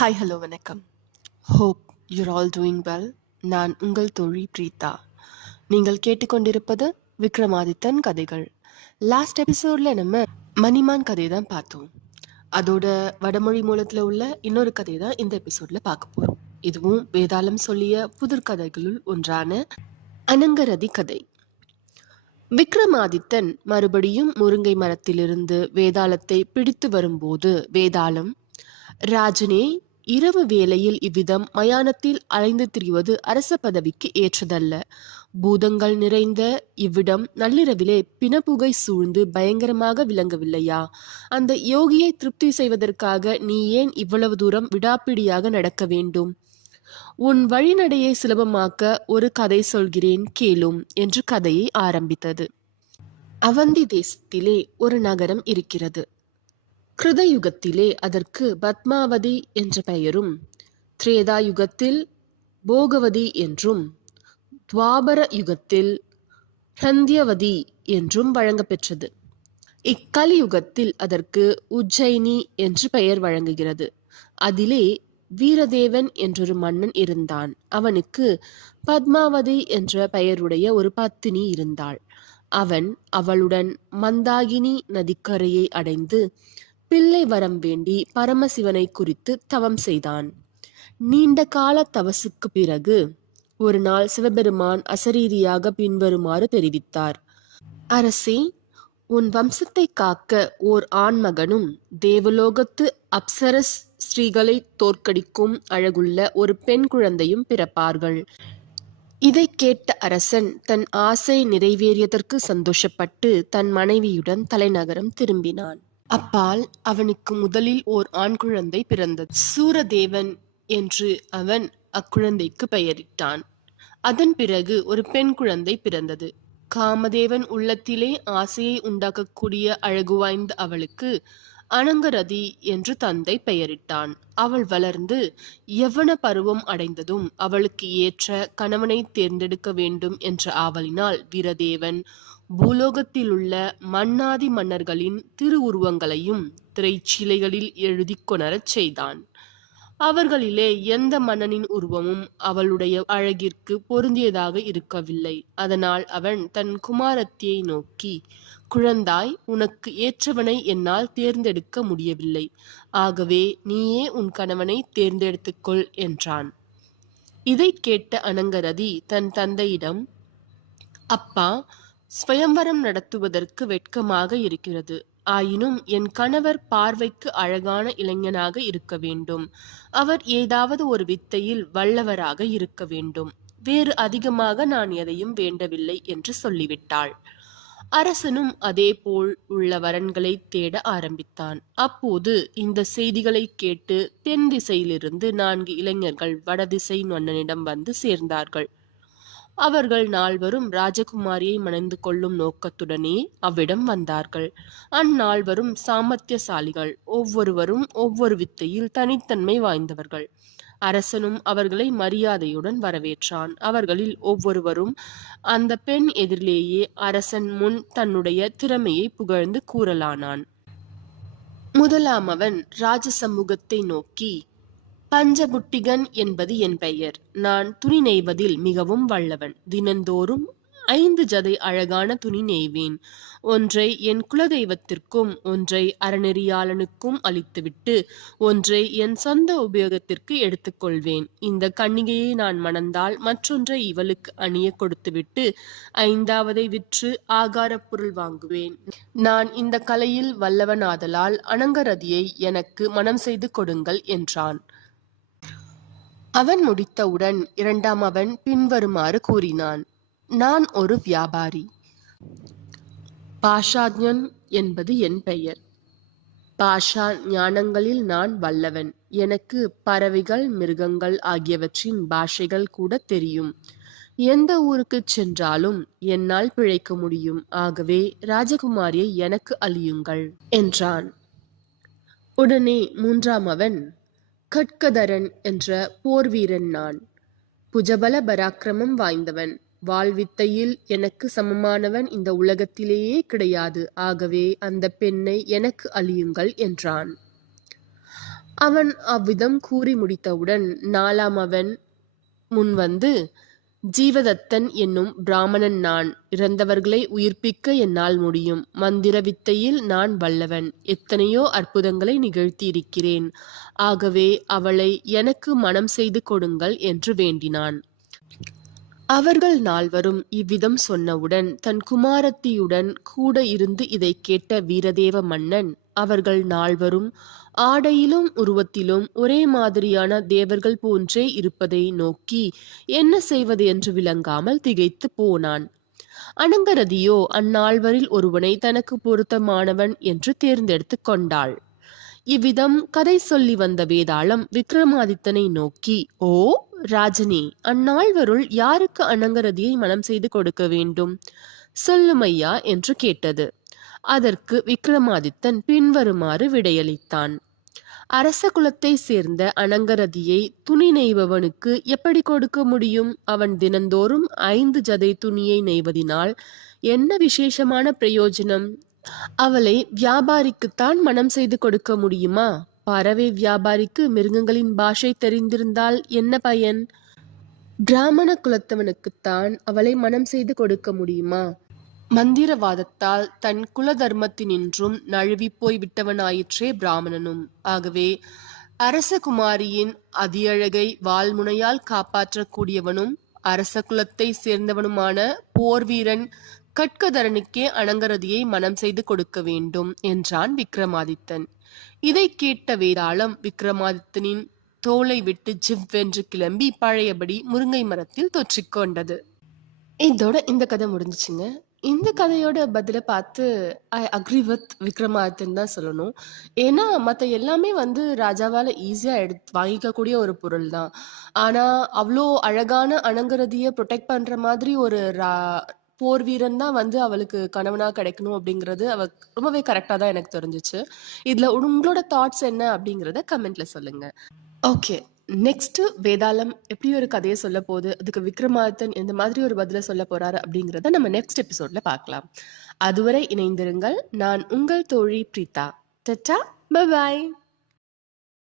Hi hello வணக்கம். Hope your all doing well. நான் உங்கள் தோழி பிரீதா. நீங்கள் கேட்டுக்கொண்டிருப்பது விக்ரமாதித்தன் கதைகள். லாஸ்ட் எபிசோட்ல நம்ம மணிமான் கதை தான் பார்த்தோம். அதோட வடமொழி மூலத்தில் உள்ள இன்னொரு கதை தான் இந்த எபிசோட்ல பார்க்க போறோம். இதுவும் வேதாளம் சொல்லிய புதிர் கதைகளுள் ஒன்றான அனங்கரதி கதை. விக்ரமாதித்தன் மறுபடியும் முருங்கை மரத்திலிருந்து வேதாளத்தை பிடித்து வரும்போது வேதாளம், ராஜனே, இரவு வேளையில் இவ்விதம் மயானத்தில் அலைந்து திரிவது அரச பதவிக்கு ஏற்றதல்ல. பூதங்கள் நிறைந்த இவ்விடம் நள்ளிரவிலே பிணப்புகை சூழ்ந்து பயங்கரமாக விளங்கவில்லையா? அந்த யோகியை திருப்தி செய்வதற்காக நீ ஏன் இவ்வளவு தூரம் விடாப்பிடியாக நடக்க வேண்டும்? உன் வழிநடையை சுலபமாக்க ஒரு கதை சொல்கிறேன் கேளும் என்று கதையை ஆரம்பித்தது. அவந்தி தேசத்திலே ஒரு நகரம் இருக்கிறது. கிருதயுகத்திலே அதற்கு பத்மாவதி என்ற பெயரும், திரேதா யுகத்தில் போகவதி என்றும், துவாபர யுகத்தில் ஹந்தியவதி என்றும் வழங்கப்பெற்றது. இக்கலியுகத்தில் அதற்கு உஜ்ஜயினி என்று பெயர் வழங்குகிறது. அதிலே வீரதேவன் என்றொரு மன்னன் இருந்தான். அவனுக்கு பத்மாவதி என்ற பெயருடைய ஒரு பத்தினி இருந்தாள். அவன் அவளுடன் மந்தாகினி நதிக்கரையை அடைந்து பிள்ளை வரம் வேண்டி பரமசிவனை குறித்து தவம் செய்தான். நீண்ட கால தவசுக்கு பிறகு ஒரு நாள் சிவபெருமான் அசரீரியாக பின்வருமாறு தெரிவித்தார். அரசே, உன் வம்சத்தை காக்க ஓர் ஆண்மகனும் தேவலோகத்து அப்சரஸ் ஸ்ரீகளை தோற்கடிக்கும் அழகுள்ள ஒரு பெண் குழந்தையும் பிறப்பார்கள். இதை கேட்ட அரசன் தன் ஆசை நிறைவேறியதற்கு சந்தோஷப்பட்டு தன் மனைவியுடன் தலைநகரம் திரும்பினான். அப்பால் அவனுக்கு முதலில் ஓர் ஆண் குழந்தை பிறந்தது. சூரதேவன் என்று அவன் அக்குழந்தைக்கு பெயரிட்டான். அதன் பிறகு ஒரு பெண் குழந்தை பிறந்தது. காமதேவன் உள்ளத்திலே ஆசையை உண்டாக்கக்கூடிய அழகு வாய்ந்த அவளுக்கு அனங்கரதி என்று தந்தை பெயரிட்டான். அவள் வளர்ந்து யவன பருவம் அடைந்ததும் அவளுக்கு ஏற்ற கணவனை தேர்ந்தெடுக்க வேண்டும் என்ற ஆவலினால் வீரதேவன் பூலோகத்திலுள்ள மன்னாதி மன்னர்களின் திருவுருவங்களையும் திரைச்சீலைகளில் எழுதி கொணரச் செய்தான். அவர்களிலே எந்த மன்னனின் உருவமும் அவளுடைய அழகிற்கு பொருந்தியதாக இருக்கவில்லை. அதனால் அவன் தன் குமாரத்தியை நோக்கி, குழந்தாய், உனக்கு ஏற்றவனை என்னால் தேர்ந்தெடுக்க முடியவில்லை. ஆகவே நீயே உன் கணவனை தேர்ந்தெடுத்துக்கொள் என்றான். இதை கேட்ட அனங்கரதி தன் தந்தையிடம், அப்பா, ஸ்வயம்வரம் நடத்துவதற்கு வெட்கமாக இருக்கிறது. ஆயினும் என் கணவர் பார்வைக்கு அழகான இளைஞனாக இருக்க வேண்டும். அவர் ஏதாவது ஒரு வித்தையில் வல்லவராக இருக்க வேண்டும். வேறு அதிகமாக நான் எதையும் வேண்டவில்லை என்று சொல்லிவிட்டாள். அரசனும் அதே போல் உள்ள வரன்களை தேட ஆரம்பித்தான். அப்போது இந்த செய்திகளை கேட்டு தென் திசையிலிருந்து 4 இளைஞர்கள் வடதிசை மன்னனிடம் வந்து சேர்ந்தார்கள். அவர்கள் நால்வரும் ராஜகுமாரியை மணந்து கொள்ளும் நோக்கத்துடனே அவ்விடம் வந்தார்கள். அந்நால்வரும் சாமர்த்தியசாலிகள். ஒவ்வொருவரும் ஒவ்வொரு வித்தையில் தனித்தன்மை வாய்ந்தவர்கள். அரசனும் அவர்களை மரியாதையுடன் வரவேற்றான். அவர்களில் ஒவ்வொருவரும் அந்த பெண் எதிரிலேயே அரசன் முன் தன்னுடைய திறமையை புகழ்ந்து கூறலானான். முதலாமவன் ராஜ சமூகத்தை நோக்கி, பஞ்சபுட்டிகன் என்பது என் பெயர். நான் துணி நெய்வதில் மிகவும் வல்லவன். தினந்தோறும் 5 ஜதை அழகான துணி நெய்வேன். ஒன்றை என் குலதெய்வத்திற்கும் ஒன்றை அறநெறியாளனுக்கும் அளித்துவிட்டு ஒன்றை என் சொந்த உபயோகத்திற்கு எடுத்துக்கொள்வேன். இந்த கன்னிகையை நான் மணந்தால் மற்றொன்றை இவளுக்கு அணிய கொடுத்துவிட்டு 5வதை விற்று ஆகார பொருள் வாங்குவேன். நான் இந்த கலையில் வல்லவனாதலால் அனங்கரதியை எனக்கு மணம் செய்து கொடுங்கள் என்றான். அவன் முடித்தவுடன் இரண்டாமவன் பின்வருமாறு கூறினான். நான் ஒரு வியாபாரி. பாஷாஜ்ஞன் என்பது என் பெயர். பாஷா ஞானங்களில் நான் வல்லவன். எனக்கு பறவைகள், மிருகங்கள் ஆகியவற்றின் பாஷைகள் கூட தெரியும். எந்த ஊருக்கு சென்றாலும் என்னால் பிழைக்க முடியும். ஆகவே ராஜகுமாரியை எனக்கு அளியுங்கள் என்றான். உடனே மூன்றாமவன், கட்கதரன் என்ற போர் வீரன் நான். புஜபல பராக்கிரமம் வாய்ந்தவன். வாழ்வித்தையில் எனக்கு சமமானவன் இந்த உலகத்திலேயே கிடையாது. ஆகவே அந்த பெண்ணை எனக்கு அளியுங்கள் என்றான். அவன் அவ்விதம் கூறி முடித்தவுடன் நாலாம் அவன் முன்வந்து, ஜீவதத்தன் என்னும் பிராமணன் நான். இறந்தவர்களை உயிர்ப்பிக்க என்னால் முடியும். மந்திர வித்தையில் நான் வல்லவன். எத்தனையோ அற்புதங்களை நிகழ்த்தியிருக்கிறேன். ஆகவே அவளை எனக்கு மணம் செய்து கொடுங்கள் என்று வேண்டினான். அவர்கள் நால்வரும் இவ்விதம் சொன்னவுடன் தன் குமாரத்தியுடன் கூட இருந்து இதைக் கேட்ட வீரதேவ மன்னன் அவர்கள் நால்வரும் ஆடையிலும் உருவத்திலும் ஒரே மாதிரியான தேவர்கள் போன்றே இருப்பதை நோக்கி என்ன செய்வது என்று விளங்காமல் திகைத்து போனான். அனங்கரதியோ அந்நால்வரில் ஒருவனை தனக்கு பொருத்தமானவன் என்று தேர்ந்தெடுத்து கொண்டாள். இவ்விதம் கதை சொல்லி வந்த வேதாளம் விக்ரமாதித்தனை நோக்கி, ஓ ராஜனே, அந்நால்வருள் யாருக்கு அனங்கரதியை மணம் செய்து கொடுக்க வேண்டும்? சொல்லுமையா என்று கேட்டது. அதற்கு விக்ரமாதித்தன் பின்வருமாறு விடையளித்தான். அரச குலத்தை சேர்ந்த அனங்கரதியை துணி நெய்பவனுக்கு எப்படி கொடுக்க முடியும்? அவன் தினந்தோறும் 5 ஜதை துணியை நெய்வதினால் என்ன விசேஷமான பிரயோஜனம்? அவளை வியாபாரிக்குத்தான் மணம் செய்து கொடுக்க முடியுமா? பறவை வியாபாரிக்கு மிருகங்களின் பாஷை தெரிந்திருந்தால் என்ன பயன்? பிராமண குலத்தவனுக்குத்தான் அவளை மணம் செய்து கொடுக்க முடியுமா? மந்திரவாதத்தால் தன் குல தர்மத்தினின்றும் நழுவி போய் விட்டவனாயிற்றே பிராமணனும். ஆகவே அரச குமாரியின் அதியழகை வாள்முனையால் காப்பாற்றக்கூடியவனும் அரச குலத்தை சேர்ந்தவனுமான போர் வீரன் கட்கதரனுக்கே அனங்கரதியை மனம் செய்து கொடுக்க வேண்டும் என்றான் விக்ரமாதித்தன். இதை கேட்ட வேதாளம் விக்ரமாதித்தனின் தோலை விட்டு ஜிவ்வென்று கிளம்பி பழையபடி முருங்கை மரத்தில் தொற்றிக்கொண்டது. இதோட இந்த கதை முடிஞ்சிச்சுங்க. இந்த கதையோட பதில பார்த்து ஐ அக்ரி வித் விக்ரமாதித்தன் தான் சொல்லணும். ஏன்னா மற்ற எல்லாமே வந்து ராஜாவால் ஈஸியாக வாங்கிக்கக்கூடிய ஒரு பொருள் தான். ஆனால் அவ்வளோ அழகான அனங்கரதியை ப்ரொடெக்ட் பண்ணுற மாதிரி ஒரு போர் வீரன் தான் வந்து அவளுக்கு கணவனாக கிடைக்கணும் அப்படிங்கிறது ரொம்பவே கரெக்டாக தான் எனக்கு தெரிஞ்சிச்சு. இதில் உங்களோட தாட்ஸ் என்ன அப்படிங்கிறத கமெண்ட்ல சொல்லுங்க. ஓகே, நெக்ஸ்ட் வேதாளம் எப்படி ஒரு கதையை சொல்ல போகுது, அதுக்கு விக்ரமாதித்தன் எந்த மாதிரி ஒரு பதில சொல்ல போறாரு அப்படிங்கிறத நம்ம நெக்ஸ்ட் எபிசோட்ல பார்க்கலாம். அதுவரை இணைந்திருங்கள். நான் உங்கள் தோழி பிரீதா. Ta-ta, bye bye.